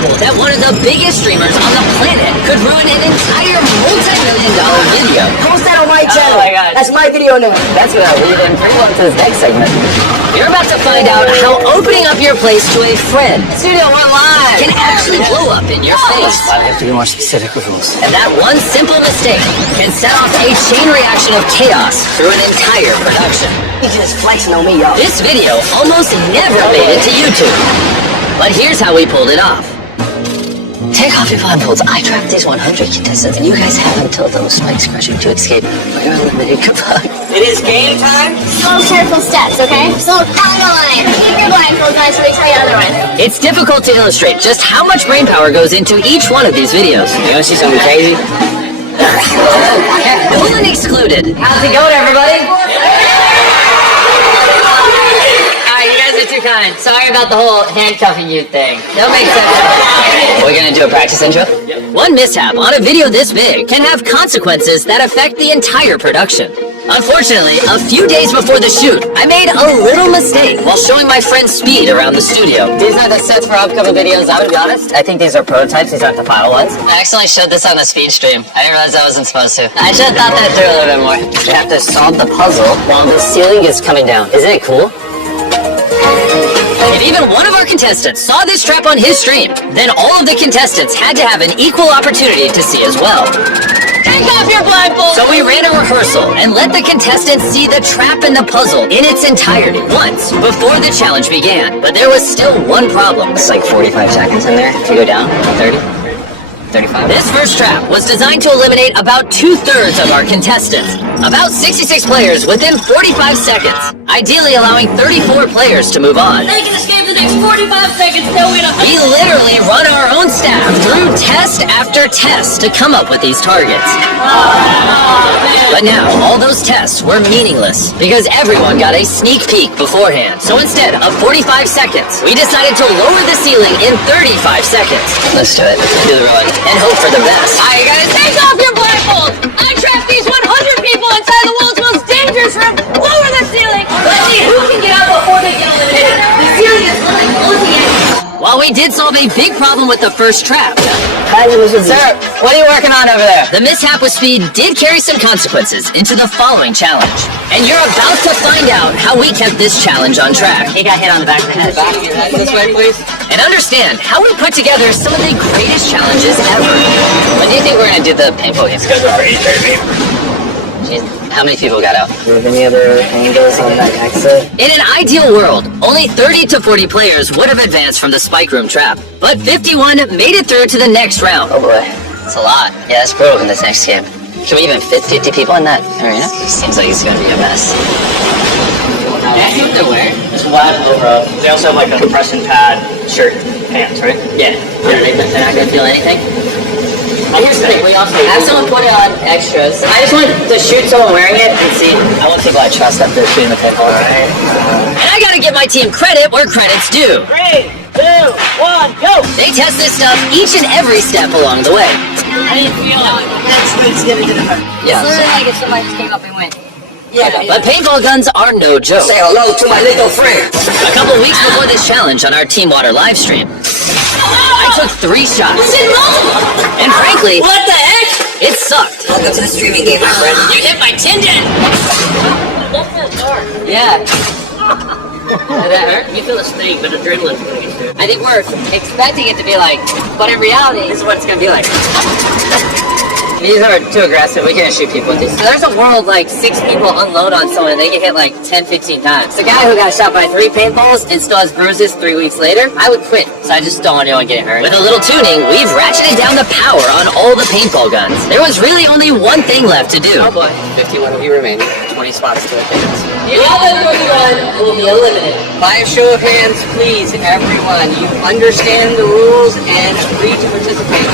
impossible that one of the biggest streamers on the planet could ruin an entire multi-million-dollar video. Post that on my channel. Oh my God. That's my video now. That's gonna lead in pretty well to this next segment. You're about to find out how opening up your place to a friend Studio One Live can actually blow up in your face. I have to be more specific with rules. And that one simple mistake can set off a chain reaction of chaos through an entire production. He's just flexing on me, y'all. This video almost never made it to YouTube. But here's how we pulled it off. Take off your blindfolds. I trapped these 100 contestants, and you guys have until those spikes crush you to escape. But you're unlimited. Goodbye. It is game time. Slow, careful steps, okay? So, down the line. Keep your blindfolds on until we tell you otherwise. It's difficult to illustrate just how much brain power goes into each one of these videos. You wanna see something crazy? Nolan excluded. How's it going, everybody? Too kind. Sorry about the whole handcuffing you thing. That makes sense. We're gonna do a practice intro? One mishap on a video this big can have consequences that affect the entire production. Unfortunately, a few days before the shoot, I made a little mistake while showing my friend Speed around the studio. These are the sets for upcoming videos. I'm gonna be honest, I think these are prototypes. These aren't the final ones. I accidentally showed this on the Speed stream. I didn't realize I wasn't supposed to. I should have thought that through a little bit more. You have to solve the puzzle while the ceiling is coming down. Isn't it cool? If even one of our contestants saw this trap on his stream, then all of the contestants had to have an equal opportunity to see as well. Take off your blindfolds! So we ran a rehearsal and let the contestants see the trap and the puzzle in its entirety once before the challenge began. But there was still one problem. It's like 45 seconds in there to go down. 30? 35? This first trap was designed to eliminate about 2/3 of our contestants. About 66 players within 45 seconds, ideally allowing 34 players to move on. They can escape the next 45 seconds, they'll win We literally run our own staff through test after test to come up with these targets. But now, all those tests were meaningless because everyone got a sneak peek beforehand. So instead of 45 seconds, we decided to lower the ceiling in 35 seconds. Let's do it. Do the run. And hope for the best. Alright, guys, take off your blindfolds! I trapped these 100 people inside the world's most dangerous room! Lower the ceiling! Let's see who can get out before they get eliminated! The ceiling is literally looking at you! While we did solve a big problem with the first trap, Sir, what are you working on over there? the mishap with Speed did carry some consequences into the following challenge. And you're about to find out how we kept this challenge on track. He got hit on the back of the head. Back of your head this way, please. And understand how we put together some of the greatest challenges ever. When do you think we're gonna do the paintball game? Jeez, how many people got out? Do you have any other angles on that exit? In an ideal world, only 30 to 40 players would have advanced from the spike room trap. But 51 made it through to the next round. Oh boy, it's a lot. Yeah, that's brutal in this next game. Can we even fit 50 people in that arena? Seems like it's gonna be a mess. Can I see what they're wearing? Just wide over. They also have like a compression pad, shirt, pants, right? Yeah, they're not gonna feel anything. Here's the thing, we also have someone put it on extras. I just want to shoot someone wearing it and see. I want people I trust after shooting the pinball. And I gotta give my team credit where credit's due. 3, 2, 1, go! They test this stuff each and every step along the way. I didn't feel it. That's what it's gonna do to her. Yeah. Literally like if somebody just came up and went. But paintball guns are no joke. Say hello to my little friend. A couple weeks before this challenge on our Team Water live stream, I took 3 shots. And frankly, What the heck? it sucked. Welcome to the streaming game, my friend. You hit my tendon! Yeah. Did that hurt? You feel a sting, but adrenaline's gonna get through. I think we're expecting it to be like, but in reality, this is what it's gonna be like. These are too aggressive. We can't shoot people with these. So there's a world like 6 people unload on someone and they get hit like 10, 15 times. The guy who got shot by 3 paintballs and still has bruises 3 weeks later, I would quit. So I just don't want anyone getting hurt. With a little tuning, we've ratcheted down the power on all the paintball guns. There was really only one thing left to do. Oh boy. 51 of you remaining. 20 spots to advance. The other 31 will be eliminated. By a show of hands, please, everyone. You understand the rules and agree to participate.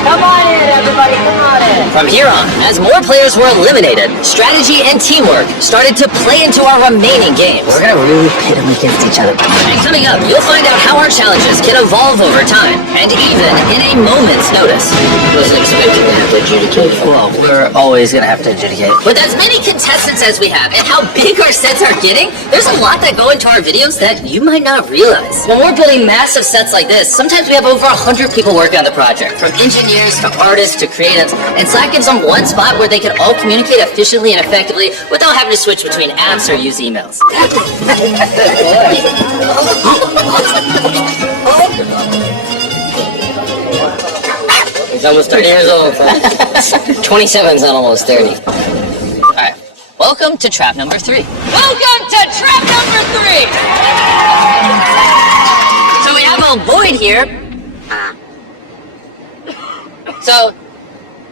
Come on in, everybody, come on in. From here on, as more players were eliminated, strategy and teamwork started to play into our remaining games. We're gonna really pit them against each other. And coming up, you'll find out how our challenges can evolve over time, and even in a moment's notice. Wasn't expecting to have to adjudicate. Well, we're always gonna have to adjudicate. With as many contestants as we have, and how big our sets are getting, there's a lot that go into our videos that you might not realize. When we're building massive sets like this, sometimes we have over 100 people working on the project, from engineers to artists to creatives, and Slack gives them one spot where they can all communicate efficiently and effectively without having to switch between apps or use emails. He's almost 30 years old. 27's not almost 30. Alright, welcome to trap number 3. Welcome to trap number 3! So we have a void here. So,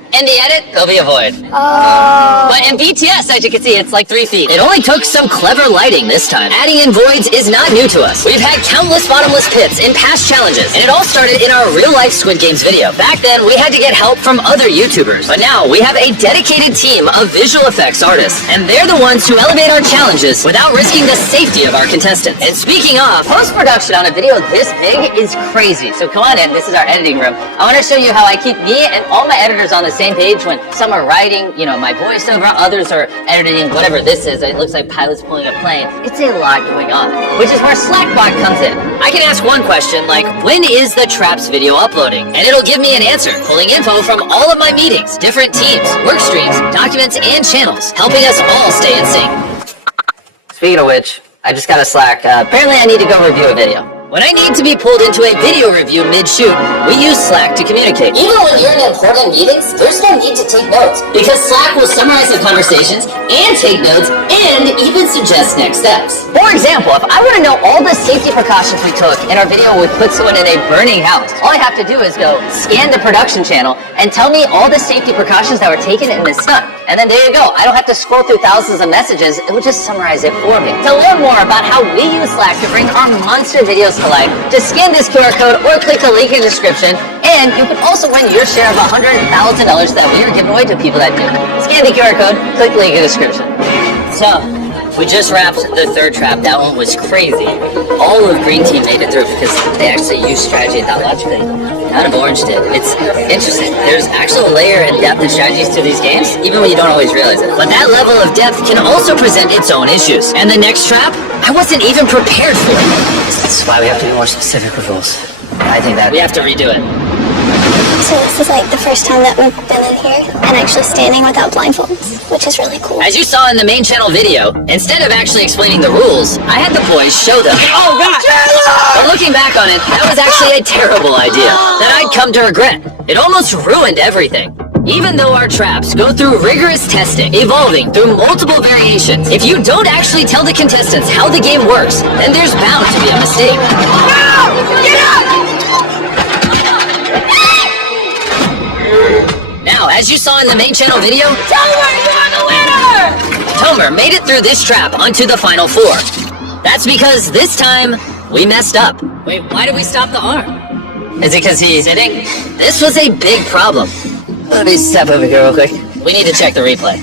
in the edit, there'll be a void. But in BTS, as you can see, it's like 3 feet. It only took some clever lighting this time. Adding in voids is not new to us. We've had countless bottomless pits in past challenges, and it all started in our real-life Squid Games video. Back then, we had to get help from other YouTubers. But now, we have a dedicated team of visual effects artists, and they're the ones who elevate our challenges without risking the safety of our contestants. And speaking of, post-production on a video this big is crazy. So come on in, this is our editing room. I want to show you how I keep me and all my editors on the same page when some are writing, my voiceover, others are editing whatever this is. It looks like pilots pulling a plane. It's a lot going on, which is where Slackbot comes in. I can ask one question like, when is the Traps video uploading? And it'll give me an answer, pulling info from all of my meetings, different teams, work streams, documents, and channels, helping us all stay in sync. Speaking of which, I just got a Slack. Apparently I need to go review a video. When I need to be pulled into a video review mid-shoot, we use Slack to communicate. Even when you're in important meetings, there's no need to take notes, because Slack will summarize the conversations and take notes and even suggest next steps. For example, if I want to know all the safety precautions we took in our video we put someone in a burning house, all I have to do is go scan the production channel and tell me all the safety precautions that were taken in this stunt. And then there you go. I don't have to scroll through thousands of messages. It will just summarize it for me. To learn more about how we use Slack to bring our monster videos to life, just scan this QR code or click the link in the description. And you can also win your share of $100,000 that we are giving away to people that do. Scan the QR code, click the link in the description. So, we just wrapped the 3rd trap. That one was crazy. All of Green Team made it through because they actually used strategy and thought logically. None of Orange did. It's interesting. There's actual layer and depth and strategies to these games, even when you don't always realize it. But that level of depth can also present its own issues. And the next trap, I wasn't even prepared for it. That's why we have to be more specific with rules. I think that we have to redo it. So this is like the first time that we've been in here and actually standing without blindfolds, which is really cool. As you saw in the main channel video, instead of actually explaining the rules, I had the boys show them. Oh, God! But looking back on it, that was actually a terrible idea that I'd come to regret. It almost ruined everything. Even though our traps go through rigorous testing, evolving through multiple variations, if you don't actually tell the contestants how the game works, then there's bound to be a mistake. Now, as you saw in the main channel video, Tomer, you are the winner! Tomer made it through this trap onto the final 4. That's because this time, we messed up. Wait, why did we stop the arm? Is it because he's hitting? This was a big problem. Let me step over here real quick. We need to check the replay.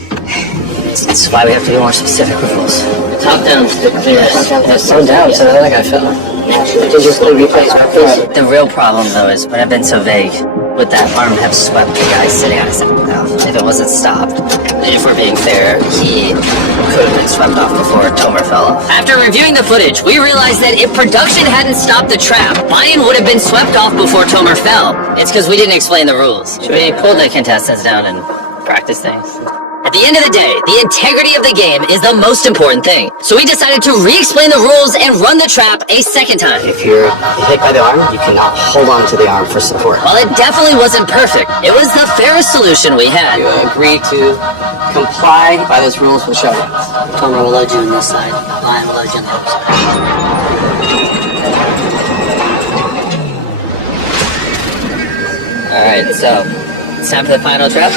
That's why we have to be more specific with rules. Top down to the clearest. That's so down, so I think I fell. Naturally, to just play replays my face. The real problem, though, is when I've been so vague, would that arm have swept the guy sitting on his mouth if it wasn't stopped? If we're being fair, he could have been swept off before Tomer fell off. After reviewing the footage, we realized that if production hadn't stopped the trap, Bayern would have been swept off before Tomer fell. It's because we didn't explain the rules. Should we pull the contestants down and practice things? At the end of the day, the integrity of the game is the most important thing. So we decided to re-explain the rules and run the trap a second time. If you're hit by the arm, you cannot hold on to the arm for support. While it definitely wasn't perfect, it was the fairest solution we had. You agree to comply by those rules, we'll show you. Tomer will load you on this side. Lion will load you on the other side. Alright, so It's time for the final trap.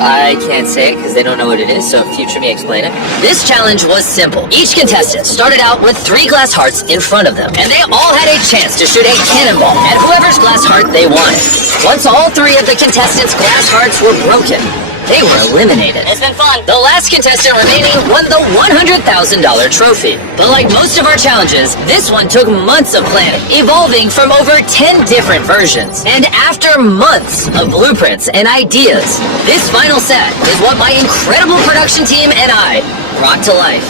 I can't say it because they don't know what it is, so future me explain it. This challenge was simple. Each contestant started out with 3 glass hearts in front of them, and they all had a chance to shoot a cannonball at whoever's glass heart they wanted. Once all 3 of the contestants' glass hearts were broken, they were eliminated. It's been fun. The last contestant remaining won the $100,000 trophy. But like most of our challenges, this one took months of planning, evolving from over 10 different versions. And after months of blueprints and ideas, this final set is what my incredible production team and I brought to life.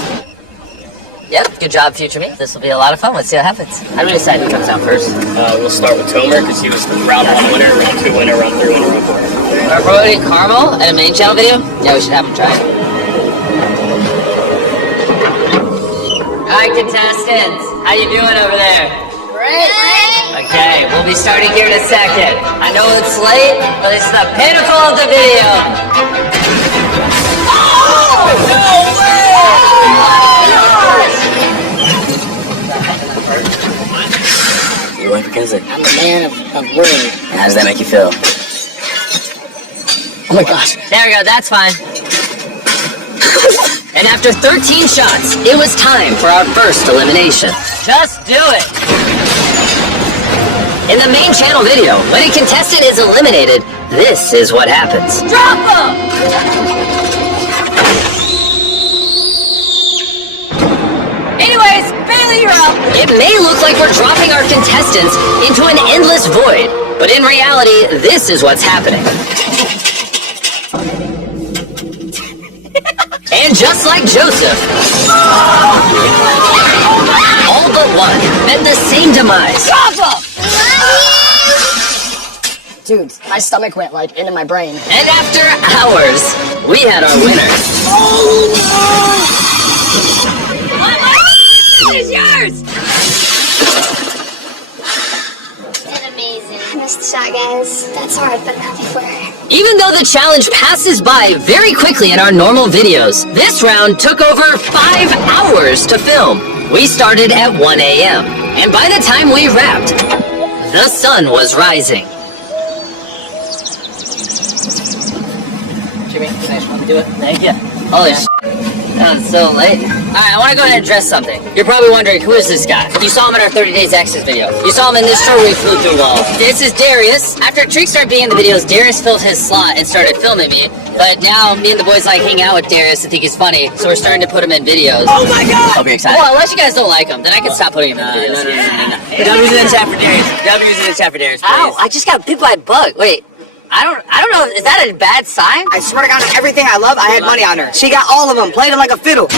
Yep, good job, Future Me. This will be a lot of fun. Let's see what happens. How do we decide who comes out first? We'll start with Tomer because he was the round 1 winner, round 2 winner, round 3 winner, round 4 winner. We're promoting Carmel at a main channel video? Yeah, we should have him try it. Alright, contestants. How you doing over there? Great. Okay, we'll be starting here in a second. I know it's late, but it's the pinnacle of the video. Oh! No way! You're going for Kenzie. I'm a man of word. How does that make you feel? Oh my gosh. There we go, that's fine. And after 13 shots, it was time for our first elimination. Just do it! In the main channel video, when a contestant is eliminated, this is what happens. Drop them! Anyways, Bailey, you're up. It may look like we're dropping our contestants into an endless void, but in reality, this is what's happening. And just like Joseph, all but one met the same demise. Drop them! Dude, my stomach went like into my brain. And after hours, we had our winner. It's yours! Amazing. I missed the shot, guys. That's hard, but not before. Even though the challenge passes by very quickly in our normal videos, this round took over 5 hours to film. We started at 1 a.m. And by the time we wrapped, the sun was rising. Jimmy, finish. Want me to do it? Thank you. Holy sh**. That was so late. Alright, I want to go ahead and address something. You're probably wondering, who is this guy? You saw him in our 30 Days Access video. You saw him in this tour we flew through walls. This is Darius. After Treek started being in the videos, Darius filled his slot and started filming me. But now, me and the boys like hang out with Darius and think he's funny, so we're starting to put him in videos. Oh my god! Hope you're excited. Well, unless you guys don't like him, then I can stop putting him in videos. W's in the chat for Darius. W's in the chat for Darius, please. Ow, I just got bit by a bug. Wait. I don't know, is that a bad sign? I swear to God, on everything I love, I had money on her. She got all of them, played them like a fiddle.